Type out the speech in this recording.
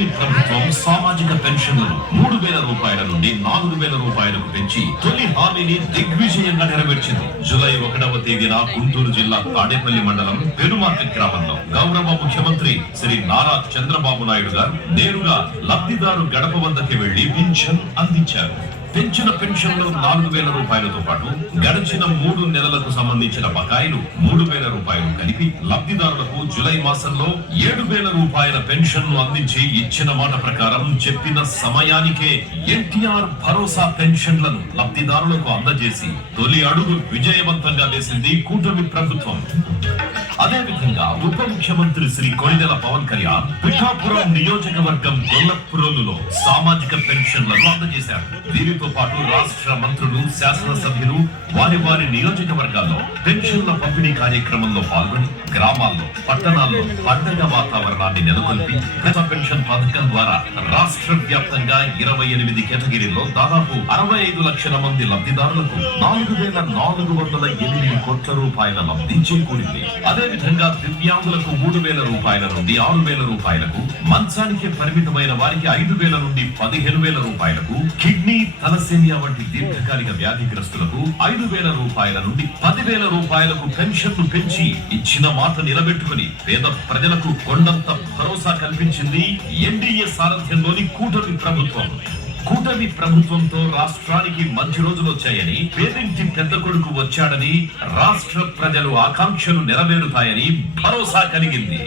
కూటమి ప్రభుత్వం సామాజిక పెన్షన్లను 3,000 రూపాయల నుండి 4,000 రూపాయలకు పెంచి తొలి హామీని దిగ్విజయంగా నెరవేర్చింది. జూలై 1వ తేదీన గుంటూరు జిల్లా తాడేపల్లి మండలం పెనుమార్కెట్ గ్రామంలో గౌరవ ముఖ్యమంత్రి శ్రీ నారా చంద్రబాబు నాయుడు గారు నేరుగా లబ్ధిదారు గడప వద్దకి వెళ్లి పింఛన్ అందించారు. పెంచిన పెన్షన్ లో 4,000 రూపాయలతో పాటు గడిచిన 3 నెలలకు సంబంధించిన బకాయిలు 3,000 రూపాయలు కలిపి లబ్ధిదారులకు జూలై మాసంలో 7,000 రూపాయల పెన్షన్ ను అందించి ఇచ్చిన మాట ప్రకారం చెప్పిన సమయానికే ఎన్టీఆర్ భరోసా పెన్షన్లను లబ్ధిదారులకు అందజేసి తొలి అడుగు విజయవంతంగా వేసింది కూటమి ప్రభుత్వం. అదే విధంగా ఉప ముఖ్యమంత్రి శ్రీ కొణిదెల పవన్ కళ్యాణ్ పిఠాపురం నియోజకవర్గం గొల్లపురంలో సామాజిక పెన్షన్లను అందజేశారు. దీనితో పాటు రాష్ట్ర మంత్రులు, శాసనసభ్యులు వారి నియోజకవర్గాల్లో పెన్షన్ల పంపిణీ కార్యక్రమంలో పాల్గొని గ్రామాల్లో, పట్టణాల్లో పండగ వాతావరణాన్ని నెలకొల్పి ప్రజా పెన్షన్ పథకం ద్వారా రాష్ట్ర వ్యాప్తంగా 28 కేటగిరీల్లో దాదాపు 65 లక్షల మంది లబ్ధిదారులకు 4,408 కోట్ల రూపాయల లబ్ధి చేకూరింది. అదే విధంగా దివ్యాంగులకు 3,000 రూపాయల నుండి 6,000 రూపాయలకు, మంచానికి పరిమితమైన వారికి 5,000 నుండి 15,000 రూపాయలకు, కిడ్నీ, తలసేమియా వంటి దీర్ఘకాలిక వ్యాధిగ్రస్తులకు 5,000 రూపాయల నుండి 10,000 రూపాయలకు పెన్షన్ను పెంచి ఇచ్చిన మాట నిలబెట్టుకుని పేద ప్రజలకు కొండంత భరోసా కల్పించింది ఎన్డీఏ సారథ్యంలోని కూటమి ప్రభుత్వం. కూటమి ప్రభుత్వంతో రాష్ట్రానికి మంచి రోజులు వచ్చాయని, పేదింటి పెద్ద కొడుకు వచ్చాడని, రాష్ట్ర ప్రజలు ఆకాంక్షలు నెరవేరుతాయని భరోసా కలిగింది.